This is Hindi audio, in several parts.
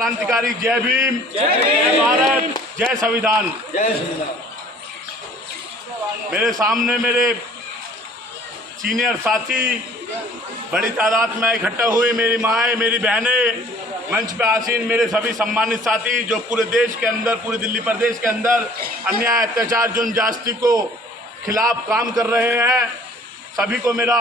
क्रांतिकारी। जय भीम, जय भारत, जय संविधान। मेरे सामने मेरे सीनियर साथी बड़ी तादाद में इकट्ठा हुए, मेरी माएँ, मेरी बहनें, मंच पे आसीन मेरे सभी सम्मानित साथी जो पूरे देश के अंदर, पूरे दिल्ली प्रदेश के अंदर अन्याय, अत्याचार, जुल्म, ज्यादती को खिलाफ काम कर रहे हैं, सभी को मेरा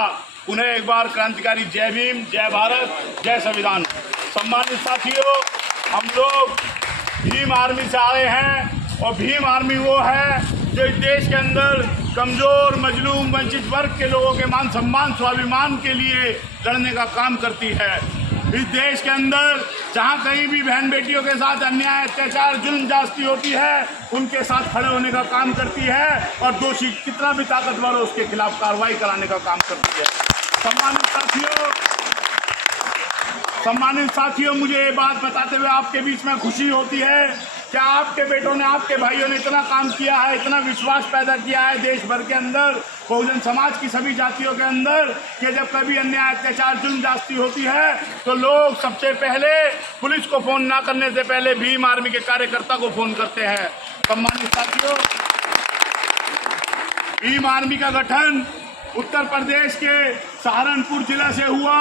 उन्हें एक बार क्रांतिकारी जय भीम, जय भारत, जय संविधान। सम्मानित साथियों, हम लोग भीम आर्मी से आए हैं और भीम आर्मी वो है जो इस देश के अंदर कमज़ोर, मजलूम, वंचित वर्ग के लोगों के मान सम्मान, स्वाभिमान के लिए लड़ने का काम करती है। इस देश के अंदर जहाँ कहीं भी बहन बेटियों के साथ अन्याय, अत्याचार, जुल्म, ज्यादती होती है, उनके साथ खड़े होने का काम करती है और दोषी कितना भी ताकतवर हो उसके खिलाफ कार्रवाई कराने का काम करती है। सम्मानित साथियों, मुझे ये बात बताते हुए आपके बीच में खुशी होती है कि आपके बेटों ने, आपके भाइयों ने इतना काम किया है, इतना विश्वास पैदा किया है देश भर के अंदर, बहुजन समाज की सभी जातियों के अंदर, कि जब कभी अन्याय, अत्याचार, जुल्म, ज्यादती होती है तो लोग सबसे पहले पुलिस को फ़ोन ना करने से पहले भीम आर्मी के कार्यकर्ता को फ़ोन करते हैं। सम्मानित साथियों, भीम आर्मी का गठन उत्तर प्रदेश के सहारनपुर जिला से हुआ।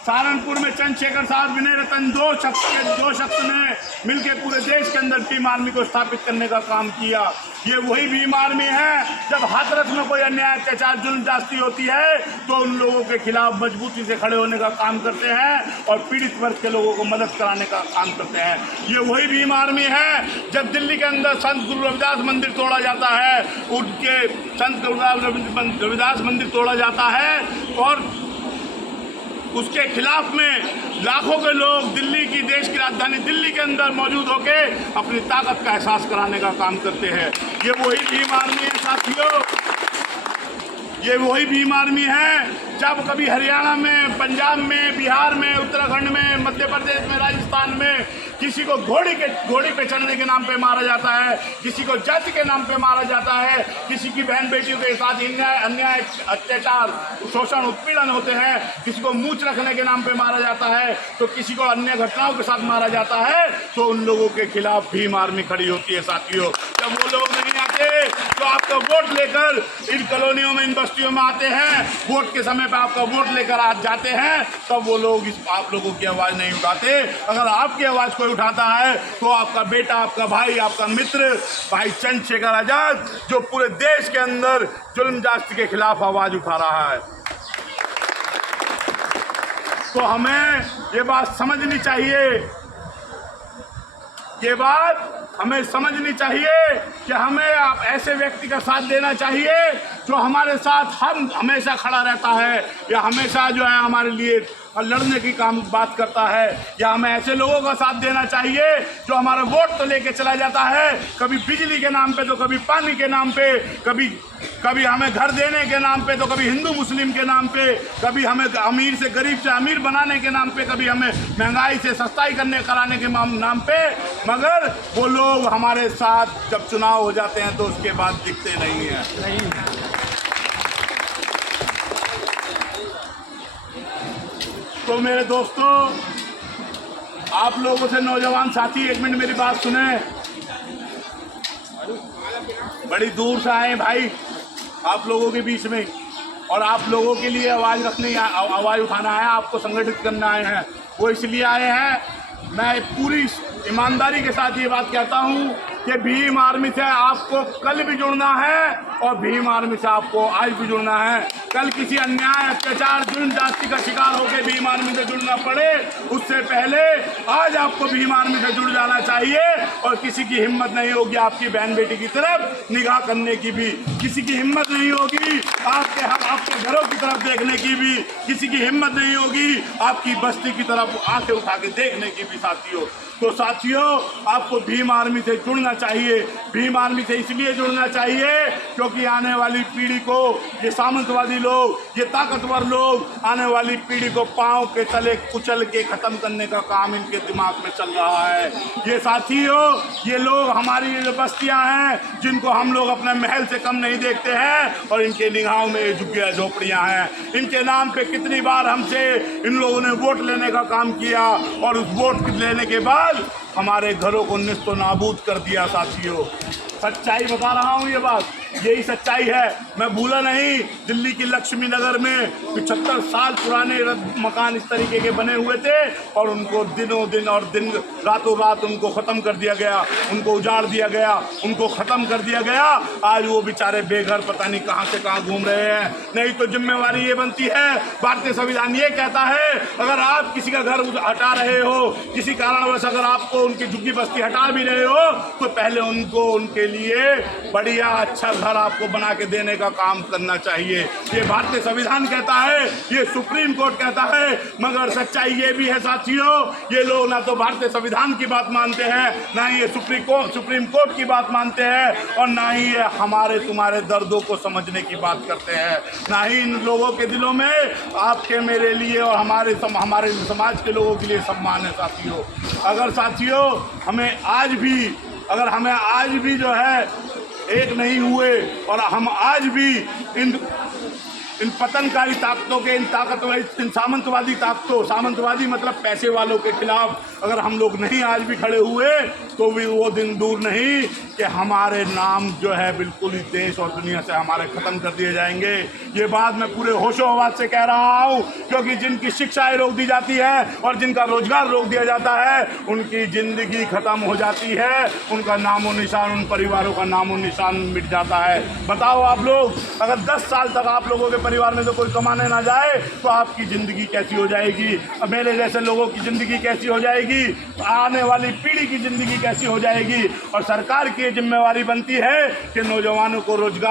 सहारनपुर में चंद्रशेखर साहब, विनय रतन, दो शख्स ने मिलकर पूरे देश के अंदर भीम आर्मी को स्थापित करने का काम किया। ये वही भीम आर्मी है जब हाथरस में कोई अन्याय, अत्याचार, जुल्म, ज्यादती होती है तो उन लोगों के खिलाफ मजबूती से खड़े होने का काम करते हैं और पीड़ित वर्ग के लोगों को मदद कराने का काम करते हैं। ये वही भीम आर्मी है जब दिल्ली के अंदर संत गुरु रविदास मंदिर तोड़ा जाता है, उनके संत गुरु रविदास मंदिर तोड़ा जाता है और उसके खिलाफ में लाखों के लोग दिल्ली की, देश की राजधानी दिल्ली के अंदर मौजूद होकर अपनी ताकत का एहसास कराने का काम करते हैं। ये वही भीम आर्मी है साथियों, ये वही भीम आर्मी है जब कभी हरियाणा में, पंजाब में, बिहार में, उत्तराखंड में, मध्य प्रदेश में, राजस्थान में किसी को घोड़ी पे चढ़ने के नाम पे मारा जाता है, किसी को जाति के नाम पे मारा जाता है, किसी की बहन बेटियों के साथ अन्याय, अत्याचार, शोषण, उत्पीड़न होते हैं, किसी को मूंछ रखने के नाम पे मारा जाता है, तो किसी को अन्य घटनाओं के साथ मारा जाता है, तो उन लोगों के खिलाफ भीम आर्मी खड़ी होती है साथियों। जब वो लोग नहीं आते तो आपका वोट लेकर इन कॉलोनियों में, इन बस्तियों में आते हैं, वोट के समय पे आपका वोट लेकर आ जाते हैं, तब वो लोग आप लोगों की आवाज़ नहीं उठाते। अगर आपकी आवाज़ कोई उठाता है तो आपका बेटा, आपका भाई, आपका मित्र भाई चंद्रशेखर आजाद, जो पूरे देश के अंदर जुल्म, ज्यादती के खिलाफ आवाज़ उठा रहा है। तो हमें ये बात समझनी चाहिए, ये बात हमें समझनी चाहिए कि हमें आप ऐसे व्यक्ति का साथ देना चाहिए जो हमारे साथ हम हमेशा खड़ा रहता है, या हमेशा जो है हमारे लिए लड़ने की बात करता है, या हमें ऐसे लोगों का साथ देना चाहिए जो हमारा वोट तो लेके चला जाता है, कभी बिजली के नाम पे तो कभी पानी के नाम पे, कभी हमें घर देने के नाम पे तो कभी हिंदू मुस्लिम के नाम पे, कभी हमें अमीर से गरीब से अमीर बनाने के नाम पे, कभी हमें महंगाई से सस्ताई कराने के नाम पे, मगर वो लोग हमारे साथ जब चुनाव हो जाते हैं तो उसके बाद दिखते नहीं हैं। तो मेरे दोस्तों, आप लोगों से नौजवान साथी एक मिनट मेरी बात सुने। बड़ी दूर से आए भाई आप लोगों के बीच में, और आप लोगों के लिए आवाज़ उठाना है, आपको संगठित करना आए हैं। वो इसलिए आए हैं, मैं पूरी ईमानदारी के साथ ये बात कहता हूँ कि भीम आर्मी से आपको कल भी जुड़ना है और भीम आर्मी से आपको आज भी जुड़ना है। कल किसी अन्याय, अत्याचार, जुल्म, ज्यादती का शिकार होकर भीम आर्मी से जुड़ना पड़े, उससे पहले आज आपको भीम आर्मी से जुड़ जाना चाहिए। और किसी की हिम्मत नहीं होगी आपकी बहन बेटी की तरफ निगाह करने की भी, किसी की हिम्मत नहीं होगी आपके घरों की तरफ देखने की भी, किसी की हिम्मत नहीं होगी आपकी बस्ती की तरफ आंखें उठा के देखने की भी साथियों। तो साथियों, आपको भीम आर्मी से जुड़ना चाहिए। भीम आर्मी से इसलिए जुड़ना चाहिए क्योंकि आने वाली पीढ़ी को ये सामंतवादी शक्तिशाली लोग, ये ताकतवर लोग आने वाली पीढ़ी को पांव के तले कुचल के ख़त्म करने का काम इनके दिमाग में चल रहा है। ये साथियों, ये लोग हमारी जो बस्तियां हैं जिनको हम लोग अपने महल से कम नहीं देखते हैं, और इनके निगाहों में झुग्गियां झोपड़ियां हैं। इनके नाम पे कितनी बार हमसे इन लोगों ने वोट लेने का काम किया, और उस वोट लेने के बाद हमारे घरों को निस्तो नाबूद कर दिया। साथियों, सच्चाई बता रहा हूँ, ये बात यही सच्चाई है। मैं भूला नहीं, दिल्ली की लक्ष्मी नगर में 75 साल पुराने मकान इस तरीके के बने हुए थे, और उनको दिनों दिन और दिन रातों रात उनको ख़त्म कर दिया गया, उनको उजाड़ दिया गया, उनको ख़त्म कर दिया गया। आज वो बेचारे बेघर पता नहीं कहाँ से कहाँ घूम रहे हैं। नहीं तो जिम्मेवारी ये बनती है, भारतीय संविधान ये कहता है, अगर आप किसी का घर हटा रहे हो, किसी कारणवश अगर आपको उनकी झुग्गी बस्ती हटा भी रहे हो, तो पहले उनको उनके लिए बढ़िया अच्छा घर आपको बना के देने का काम करना चाहिए। ये भारतीय संविधान कहता है, ये सुप्रीम कोर्ट कहता है। मगर सच्चाई ये भी है साथियों, ये लोग ना तो भारतीय संविधान की बात मानते हैं, ना ही ये सुप्रीम कोर्ट की बात मानते हैं, और ना ही ये हमारे तुम्हारे दर्दों को समझने की बात करते हैं। ना ही इन लोगों के दिलों में आपके मेरे लिए और हमारे समाज के लोगों के लिए सम्मान है। साथियों, अगर हमें आज भी जो है एक नहीं हुए, और हम आज भी इन पतनकारी ताकतों के, इन सामंतवादी ताकतों, सामंतवादी मतलब पैसे वालों के खिलाफ अगर हम लोग नहीं आज भी खड़े हुए, तो भी वो दिन दूर नहीं कि हमारे नाम जो है बिल्कुल ही देश और दुनिया से हमारे ख़त्म कर दिए जाएंगे। ये बात मैं पूरे होशो हवास से कह रहा हूँ, क्योंकि जिनकी शिक्षाएं रोक दी जाती है और जिनका रोजगार रोक दिया जाता है, उनकी ज़िंदगी ख़त्म हो जाती है, उनका नामो निशान, उन परिवारों का नामो निशान मिट जाता है। बताओ आप लोग, अगर 10 साल तक आप लोगों के परिवार में तो कोई कमाने ना जाए, तो आपकी ज़िंदगी कैसी हो जाएगी? मेरे जैसे लोगों की ज़िंदगी कैसी हो जाएगी? आने वाली पीढ़ी की ज़िंदगी कैसी हो जाएगी? और सरकार की जिम्मेवारी बनती है कि नौजवानों को रोजगार